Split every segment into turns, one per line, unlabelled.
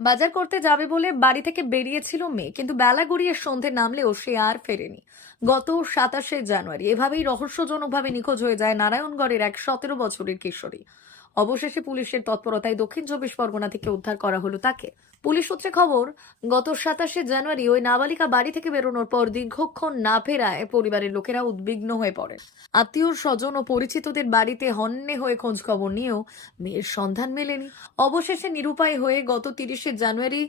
বাজার করতে যাবে বলে বাড়ি থেকে বেরিয়েছিল মেয়ে, কিন্তু বেলা গড়িয়ে সন্ধে নামলেও সে আর ফেরেনি। গত সাতাশে জানুয়ারি এভাবেই রহস্যজনকভাবে নিখোঁজ হয়ে যায় নারায়ণগড়ের এক সতেরো বছরের কিশোরী। অবশেষে পুলিশের তৎপরতায় দক্ষিণ চব্বিশ পরগনা থেকে উদ্ধার করা হলো তাকে। পুলিশ সূত্রে খবর, গত সাতাশে জানুয়ারি ওই নাবালিকা বাড়ি থেকে বেরোনোর পর দীর্ঘক্ষণ না ফেরায় পরিবারের লোকেরা উদ্বিগ্ন হয়ে পড়ে। আত্মীয় স্বজন ও পরিচিতদের বাড়িতে হন্যে হয়ে খোঁজ খবর নিয়েও মেয়ের সন্ধান মেলেনি। অবশেষে নিরুপায় হয়ে গত তিরিশে জানুয়ারি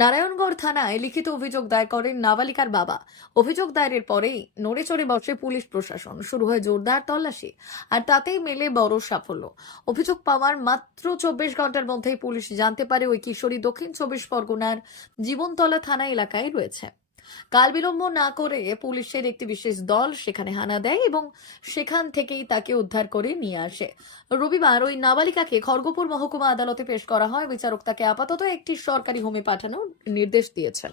নারায়ণগড় থানায় লিখিত অভিযোগ দায়ের করেন নাবালিকার বাবা। অভিযোগ দায়েরের পরেই নড়ে চড়ে বসে পুলিশ প্রশাসন। শুরু হয় জোরদার তল্লাশি, আর তাতেই মেলে বড় সাফল্য। অভিযোগ পাওয়ার মাত্র চব্বিশ ঘণ্টার মধ্যেই পুলিশ জানতে পারে ওই কিশোরী দক্ষিণ চব্বিশ পরগনার জীবনতলা থানা এলাকায় রয়েছে। কাল বিলম্ব না করে পুলিশের একটি বিশেষ দল সেখানে হানা দেয় এবং সেখান থেকেই তাকে উদ্ধার করে নিয়ে আসে। রবিবার ওই নাবালিকাকে খড়গপুর মহকুমা আদালতে পেশ করা হয়। বিচারক তাকে আপাতত একটি সরকারি হোমে পাঠানোর নির্দেশ দিয়েছেন।